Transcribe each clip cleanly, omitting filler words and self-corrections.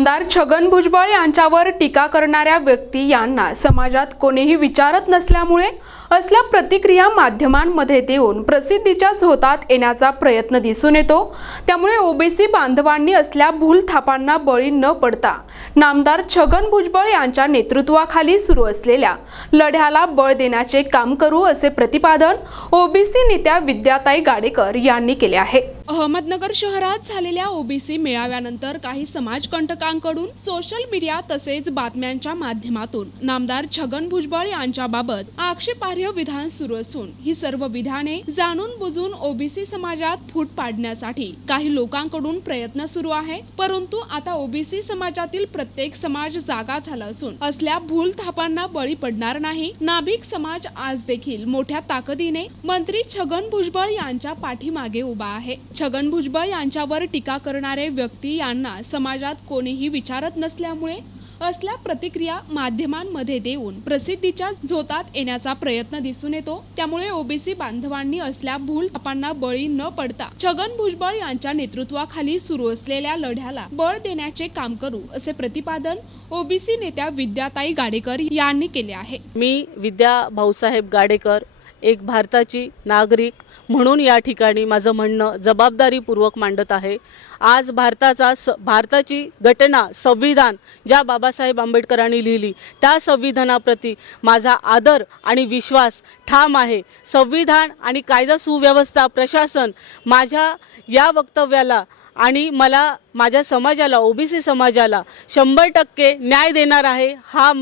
नामदार छगन भुजबळ यांच्यावर टीका करणाऱ्या व्यक्ती यांना समाजात कोणीही विचारत नसल्यामुळे असल्या प्रतिक्रिया माध्यमांमध्ये देऊन प्रसिद्धीच्या झोतात येण्याचा प्रयत्न दिसून येतो। त्यामुळे ओबीसी बांधवांनी असल्या भूलथापांना बळी न पडता नामदार छगन भुजबळ यांच्या नेतृत्वाखाली सुरू असलेल्या लढ्याला बळ देण्याचे काम करू असे प्रतिपादन ओबीसी नेत्या विद्याताई गाडेकर यांनी केले आहे। अहमदनगर शहरात झालेल्या ओबीसी मेळाव्यानंतर काही समाजकंटकांकडून सोशल मीडिया तसेच बातम्यांच्या माध्यमातून नामदार छगन भुजबळ यांच्याबाबत आक्षेपार्ह विधान सुरू असून ही सर्व विधाने जाणून बुजून ओबीसी समाजात फूट पाडण्यासाठी काही लोकांकडून प्रयत्न सुरू आहे। परंतु आता ओबीसी समाजातील प्रत्येक समाज जागा झाला असून असल्या भूलथापांना बळी पडणार नाही। नाभिक समाज आज देखील मोठ्या ताकदीने मंत्री छगन भुजबळ यांच्या पाठीमागे उभा आहे। छगन भुजबळ यांच्यावर टीका करणारे व्यक्ती यांना समाजात कोणीही विचारत नसल्यामुळे असल्या प्रतिक्रिया माध्यमांमध्ये देऊन प्रसिद्धीच्या झोतात येण्याचा प्रयत्न दिसून येतो। त्यामुळे ओबीसी बांधवांनी असल्या भूलथापांना बळी न पडता छगन भुजबळ यांच्या नेतृत्वाखाली सुरू असलेल्या लढ्याला बळ देण्याचे काम करू असे प्रतिपादन ओबीसी नेत्या विद्याताई गाडेकर यांनी केले आहे। मी विद्या भाऊसाहेब गाडेकर एक भारताची नागरिक म्हणून या ठिकाणी माझं म्हणणं जबाबदारीपूर्वक मांडत आहे। आज भारताची घटना संविधान ज्या बाबासाहेब आंबेडकरांनी लिहिली त्या संविधानाप्रती माझा आदर आणि विश्वास ठाम आहे। संविधान आणि कायदा सुव्यवस्था प्रशासन माझ्या या वक्तव्याला आणि मला माझ्या समाजाला ओबीसी समाजाला 100% न्याय देणार आहे हा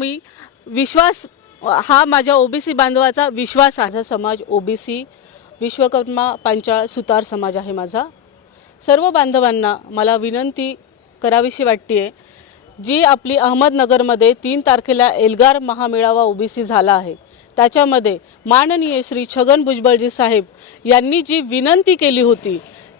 माझ्या ओबीसी बांधवाचा विश्वास आहे। समाज ओबीसी विश्वकर्मा पंचाळ सुतार समाज आहे माझा। सर्व बांधवांना मला विनंती करावीशी वाटते, जी आपली अहमदनगरमध्ये 3 तारखेला एल्गार महामेळावा ओबीसी झाला आहे त्याच्यामध्ये माननीय श्री छगन भुजबळजी साहेब यांनी जी विनंती केली होती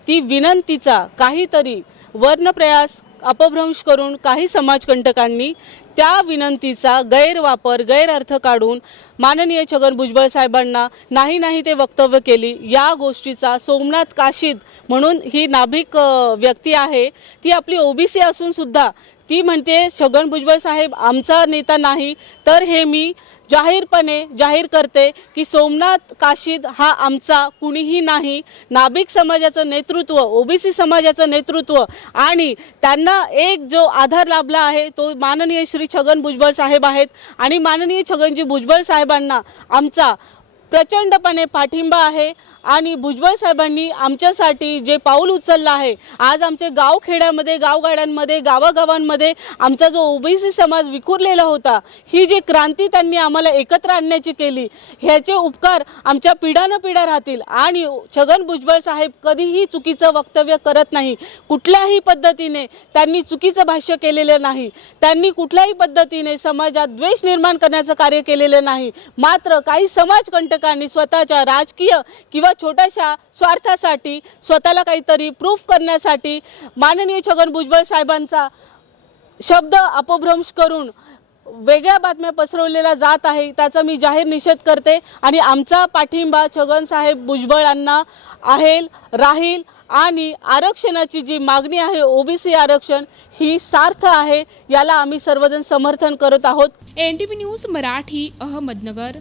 ती विनंतीचा काहीतरी वर्णप्रयास अपभ्रंश करून काही समाजकंटकांनी त्या विनंतीचा गैरवापर गैरअर्थ काढून माननीय छगन भुजबळ साहेबांना नाही ते वक्तव्य केली। या गोष्टीचा सोमनाथ काशीद म्हणून ही नाभिक व्यक्ती आहे, ती आपली ओबीसी असून सुद्धा ती म्हणते छगन भुजबळ साहेब आमचा नेता नाही, तर हे मी जाहीरपणे जाहीर करते की सोमनाथ काशीद हा आमचा कुणीही नाही। नाभिक समाजाचं नेतृत्व ओबीसी समाजाचं नेतृत्व आणि त्यांना एक जो आधार लाभला आहे तो माननीय श्री छगन भुजबळ साहेब आहेत आणि माननीय छगनजी भुजबळ साहेबांना आमचा प्रचंडपणे पाठिंबा आहे। आणि भुजबळ साहेबांनी आमच्यासाठी जे पाऊल उचललं आहे, आज आमचे गावखेड्यामध्ये गावगाड्यांमध्ये गावागावांमध्ये आमचा जो ओबीसी समाज विखुरलेला होता, ही जी क्रांती त्यांनी आम्हाला एकत्र आणण्याची केली, ह्याचे उपकार आमच्या पिढ्यानपिढ्या राहतील। आणि छगन भुजबळ साहेब कधीही चुकीचं वक्तव्य करत नाही, कुठल्याही पद्धतीने त्यांनी चुकीचं भाष्य केलेलं नाही, त्यांनी कुठल्याही पद्धतीने समाजात द्वेष निर्माण करण्याचं कार्य केलेलं नाही। मात्र काही समाजकंटकांनी स्वतःच्या राजकीय किंवा छोट्याशा स्वार्थासाठी स्वतःला काहीतरी प्रूफ करण्यासाठी माननीय छगन भुजबळ साहेबांचा शब्द अपभ्रंश करून वेगळ्या बातम्या पसरवलेल्या जात आहे, त्याचा मी जाहीर निषेध करते। आणि आमचा पाठिंबा छगन साहेब भुजबळांना राहील आणि आरक्षणाची जी मागणी आहे ओबीसी आरक्षण ही सार्थ आहे, याला आम्ही सर्वजण समर्थन करत आहोत। NTV news Marathi Ahmednagar.